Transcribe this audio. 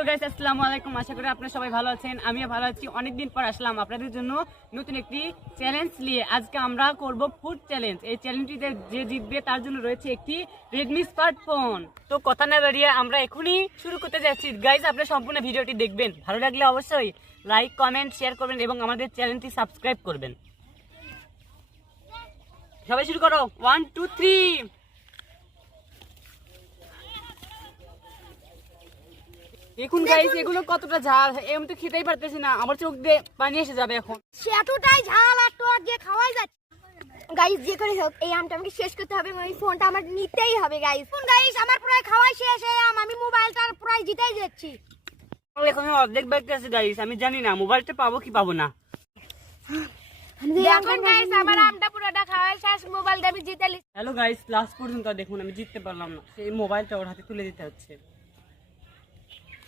Hello guys, আসসালামু আলাইকুম। আশা করি আপনারা সবাই ভালো আছেন। আমিও ভালো আছি। অনেকদিন পর আসলাম আপনাদের জন্য নতুন একটি চ্যালেঞ্জ নিয়ে। আজকে আমরা করব ফুড চ্যালেঞ্জ। এই চ্যালেঞ্জটিতে যে জিতবে তার জন্য রয়েছে একটি রেডমি স্মার্টফোন। তো কথা না বাড়িয়ে আমরা এখনই শুরু করতে যাচ্ছি। গাইস, আপনারা সম্পূর্ণ ভিডিওটি দেখবেন। ভালো লাগলে অবশ্যই লাইক, কমেন্ট, শেয়ার করবেন এবং আমাদের চ্যানেলটি সাবস্ক্রাইব করবেন। সবাই শুরু করো। 1 2 3। দেখুন গাইস, এগুলো কতটা ঝাল, এমন তো খেতেই পারতেছি না। আমার চোখ দিয়ে পানি এসে যাবে এখন। এতটাই ঝাল আর তো আর যে খাওয়াই যাচ্ছে। গাইস, যে করে হোক এই আমটা আমাকে শেষ করতে হবে। এই ফোনটা আমার নিতেই হবে গাইস। গাইস, আমার প্রায় খাওয়াই শেষ। এই আম আমি মোবাইলটা প্রায় জিতেই যাচ্ছি। এখন অর্ধেক বাকি আছে গাইস। আমি জানি না মোবাইলটা পাবো কি পাবো না। দেখুন গাইস, আমার আমটা পুরোটা খাওয়াই শেষ, মোবাইলটা আমি জিতে নিচ্ছি। হ্যালো গাইস, লাস্ট পর্যন্ত দেখুন আমি জিততে পারলাম না। সেই মোবাইলটা ওর হাতে তুলে দিতে হচ্ছে।